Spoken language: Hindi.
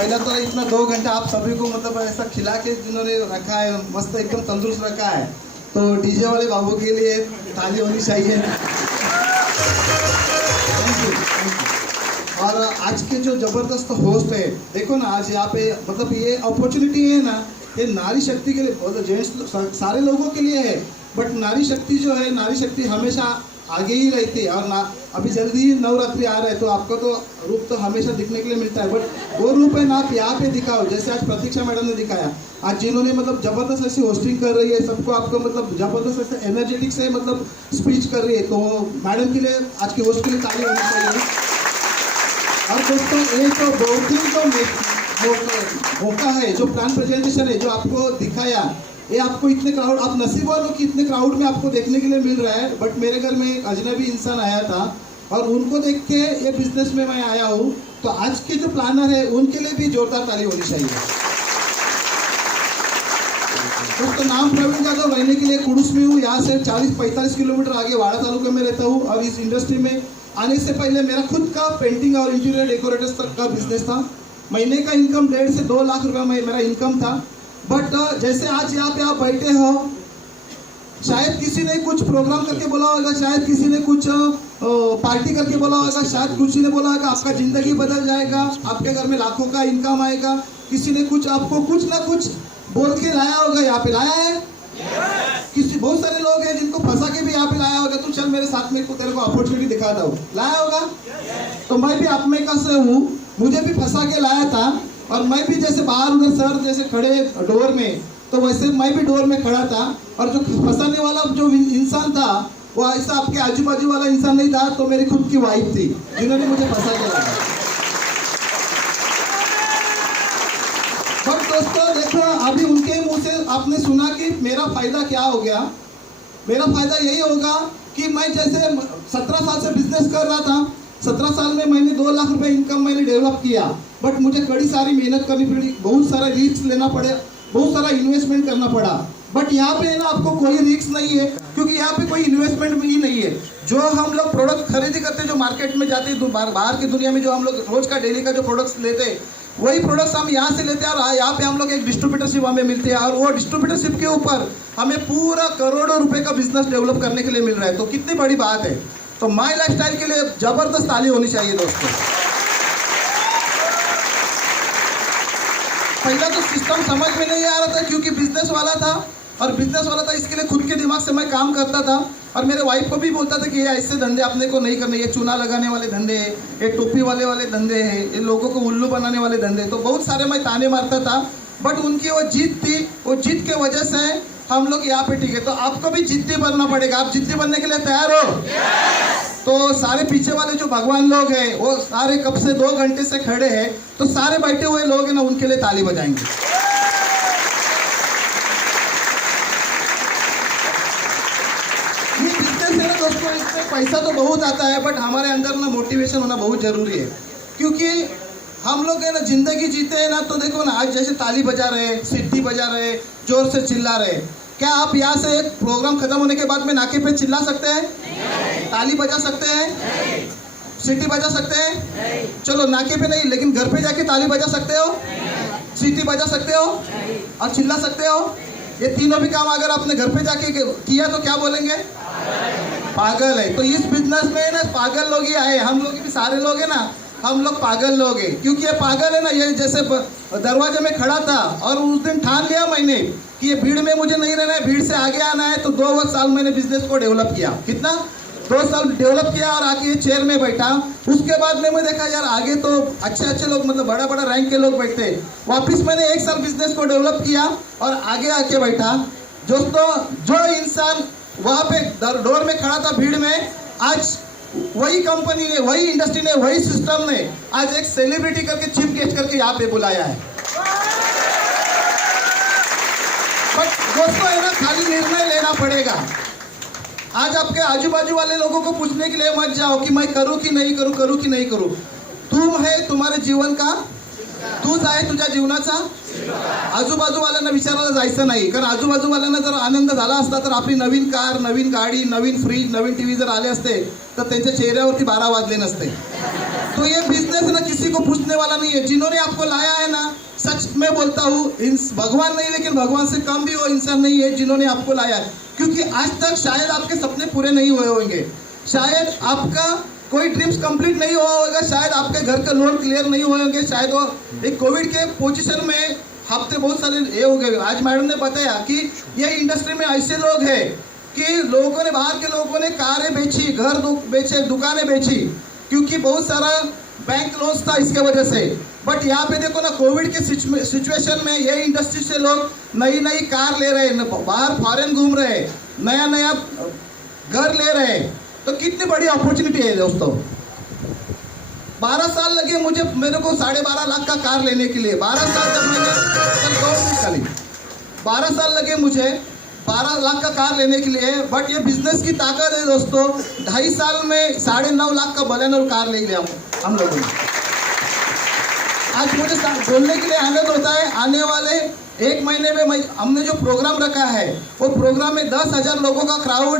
पहला तो इतना 2 घंटा आप सभी को मतलब ऐसा खिला के जिन्होंने रखा है, मस्त एकदम तंदुरुस्त रखा है, तो डीजे वाले बाबू के लिए ताली होनी चाहिए। Thank you. और आज के जो जबरदस्त होस्ट है, देखो ना आज यहाँ पे मतलब ये अपॉर्चुनिटी है ना, ये नारी शक्ति के लिए, मतलब जेंट्स सारे लोगों के लिए है, बट नारी शक्ति जो है, नारी शक्ति हमेशा आगे ही रहती है। और ना अभी जल्दी ही नवरात्रि आ रहा है, तो आपको तो रूप तो हमेशा दिखने के लिए मिलता है, बट वो रूप है ना आप यहाँ पे दिखाओ, जैसे आज प्रतीक्षा मैडम ने दिखाया, आज जिन्होंने मतलब जबरदस्त ऐसी होस्टिंग कर रही है, सबको आपको मतलब जबरदस्त ऐसे एनर्जेटिक से मतलब स्पीच कर रही है, तो मैडम के लिए आज की होस्ट के लिए ताली होनी चाहिए। और दोस्तों ये तो बहुत ही तो मौका है, जो प्लान प्रेजेंटेशन है जो आपको दिखाया, ये आपको इतने क्राउड, आप नसीब वालों कि इतने क्राउड में आपको देखने के लिए मिल रहा है। बट मेरे घर में एक अजनबी इंसान आया था और उनको देख के ये बिजनेस में मैं आया हूँ, तो आज के जो प्लानर है उनके लिए भी जोरदार ताली होनी चाहिए। दोस्तों नाम प्रवीण यादव, रहने के लिए कुडूस में हूँ, यहाँ से 40-45 किलोमीटर आगे वाड़ा तालुका में रहता हूँ। और इस इंडस्ट्री में आने से पहले मेरा खुद का पेंटिंग और इंटीरियर डेकोरेटर्स तक का बिजनेस था। महीने का इनकम 1.5 से 2 लाख रुपया मेरा इनकम था। बट जैसे आज यहाँ पे आप बैठे हो, शायद किसी ने कुछ प्रोग्राम करके बोला होगा, शायद किसी ने कुछ पार्टी करके बोला होगा, शायद किसी ने बोला होगा आपका जिंदगी बदल जाएगा, आपके घर में लाखों का इनकम आएगा, किसी ने कुछ आपको कुछ ना कुछ बोल के लाया होगा, यहाँ पे लाया है। किसी बहुत सारे लोग हैं जिनको फंसा के भी यहाँ पे लाया होगा, तू चल मेरे साथ में तेरे को अपॉर्चुनिटी दिखाता हूँ, लाया होगा। तो मैं भी आप में का से हूँ, मुझे भी फंसा के लाया था, और मैं भी जैसे बाहर उधर सर जैसे खड़े डोर में, तो वैसे मैं भी डोर में खड़ा था। और जो फंसाने वाला जो इंसान था वो ऐसा आपके आजू बाजू वाला इंसान नहीं था, तो मेरी खुद की वाइफ थी जिन्होंने मुझे फंसा के लाया। बट दोस्तों देखो, अभी उनके मुंह से आपने सुना कि मेरा फायदा क्या हो गया। मेरा फायदा यही होगा कि मैं जैसे 17 साल से बिजनेस कर रहा था, 17 साल में मैंने 2 लाख रुपए इनकम मैंने डेवलप किया। बट मुझे कड़ी सारी मेहनत करनी पड़ी, बहुत सारा रिस्क लेना पड़े, बहुत सारा इन्वेस्टमेंट करना पड़ा। बट यहाँ पे ना आपको कोई रिस्क नहीं है, क्योंकि यहाँ पे कोई इन्वेस्टमेंट भी नहीं है। जो हम लोग प्रोडक्ट खरीदी करते हैं, जो मार्केट में जाते हैं, बाहर की दुनिया में जो हम लोग रोज का डेली का जो प्रोडक्ट्स लेते हैं, वही प्रोडक्ट्स हम यहाँ से लेते हैं। और यहाँ पे हम लोग एक डिस्ट्रीब्यूटरशिप हमें मिलती है, और वो डिस्ट्रीब्यूटरशिप के ऊपर हमें पूरा करोड़ों रुपए का बिजनेस डेवलप करने के लिए मिल रहा है। तो कितनी बड़ी बात है। तो माई लाइफस्टाइल के लिए जबरदस्त ताली होनी चाहिए दोस्तों। पहला तो सिस्टम समझ में नहीं आ रहा था, क्योंकि बिजनेस वाला था, और बिजनेस वाला था इसके लिए खुद के दिमाग से मैं काम करता था। और मेरे वाइफ को भी बोलता था कि ये ऐसे धंधे अपने को नहीं करने, ये चूना लगाने वाले धंधे हैं, ये टोपी वाले धंधे हैं, ये लोगों को उल्लू बनाने वाले धंधे। तो बहुत सारे मैं ताने मारता था, बट उनकी वो जीत थी, वो जीत के वजह से हम लोग यहाँ पे ठीक है। तो आपको भी जिद्दी बनना पड़ेगा। आप जिद्दी बनने के लिए तैयार हो? तो सारे पीछे वाले जो भगवान लोग हैं, वो सारे कब से 2 घंटे से खड़े हैं, तो सारे बैठे हुए लोग हैं ना, उनके लिए ताली बजाएंगे। ये बिजनेस है ना दोस्तों, इसमें पैसा तो बहुत आता है, बट हमारे अंदर ना मोटिवेशन होना बहुत जरूरी है। क्योंकि हम लोग है ना जिंदगी जीते हैं ना, तो देखो ना आज जैसे ताली बजा रहे, सीटी बजा रहे, जोर से चिल्ला रहे, क्या आप यहाँ से एक प्रोग्राम खत्म होने के बाद में नाके पे चिल्ला सकते हैं? ताली बजा सकते हैं? सीटी बजा सकते हैं? चलो नाके पे नहीं, लेकिन घर पे जाके ताली बजा सकते हो, सीटी बजा सकते हो और चिल्ला सकते हो। ये तीनों भी काम अगर आपने घर पे जाके किया तो क्या बोलेंगे? पागल है। तो इस बिजनेस में ना पागल लोग ही आए, हम लोग भी सारे लोग हैं ना, हम लोग पागल लोग हैं। क्योंकि ये पागल है ना, ये जैसे दरवाजे में खड़ा था और उस दिन ठान लिया मैंने कि ये भीड़ में मुझे नहीं रहना है, भीड़ से आगे आना है। तो 2 साल मैंने बिजनेस को डेवलप किया। कितना? 2 साल डेवलप किया और आके चेयर में बैठा। उसके बाद में मैं देखा यार आगे तो अच्छे लोग, मतलब बड़ा रैंक के लोग बैठते। वापिस मैंने 1 साल बिजनेस को डेवलप किया और आगे आके बैठा। दोस्तों जो इंसान वहाँ पे डोर में खड़ा था भीड़ में, आज वही कंपनी ने, वही इंडस्ट्री ने, वही सिस्टम ने आज एक सेलिब्रिटी करके चीफ गेस्ट करके यहाँ पे बुलाया है। बट दोस्तों है ना, खाली निर्णय लेना पड़ेगा। आज आपके आजू बाजू वाले लोगों को पूछने के लिए मत जाओ कि मैं करूं कि नहीं करूं, करूं कि नहीं करूं। तुम है तुम्हारे जीवन का, तूच आहे तुझ्या जीवनाचा। आजूबाजूवाल्यांना विचारायला जायचं नाही, कारण आजूबाजूवाल्यांना जर आनंद झाला असता तर आपली नवीन कार, नवीन गाडी, नवीन फ्रीज, नवीन टीव्ही जर आले असते तर त्यांच्या चेहऱ्यावरती 12 वाजले नसते। तो ये बिजनेस अंदर से ना किसी को पूछने वाला नहीं है। जिन्होंने आपको लाया है ना, सच में बोलता हूँ, भगवान नहीं, लेकिन भगवान से कम भी वो इंसान नहीं है जिन्होंने आपको लाया है। क्योंकि आज तक शायद आपके सपने पूरे नहीं हुए होंगे, शायद आपका कोई ड्रीम्स कंप्लीट नहीं हुआ होगा, शायद आपके घर का लोन क्लियर नहीं हुए होंगे, शायद वो एक कोविड के पोजीशन में हफ्ते बहुत सारे ये हो गए। आज मैडम ने बताया कि ये इंडस्ट्री में ऐसे लोग हैं कि लोगों ने, बाहर के लोगों ने कारें बेची, घर बेचे, दुकानें बेची, क्योंकि बहुत सारा बैंक लोन्स था इसके वजह से। बट यहाँ पे देखो ना, कोविड के सिचुएशन में ये इंडस्ट्री से लोग नई नई कार ले रहे हैं, बाहर फॉरेन घूम रहे हैं, नया नया घर ले रहे हैं। तो कितनी बड़ी अपॉर्चुनिटी है दोस्तों। 12 साल लगे मुझे, मेरे को 12.5 लाख का कार लेने के लिए। 12 साल जब मैंने 12 साल लगे मुझे 12 लाख का कार लेने के लिए। बट ये बिजनेस की ताकत है दोस्तों। 2.5 साल में 9.5 लाख का बलेनो कार ले लिया हम लोगों ने। आज मुझे बोलने के लिए आनंद होता है। आने वाले 1 महीने में हमने जो प्रोग्राम रखा है, वो प्रोग्राम में 10,000 लोगों का क्राउड है।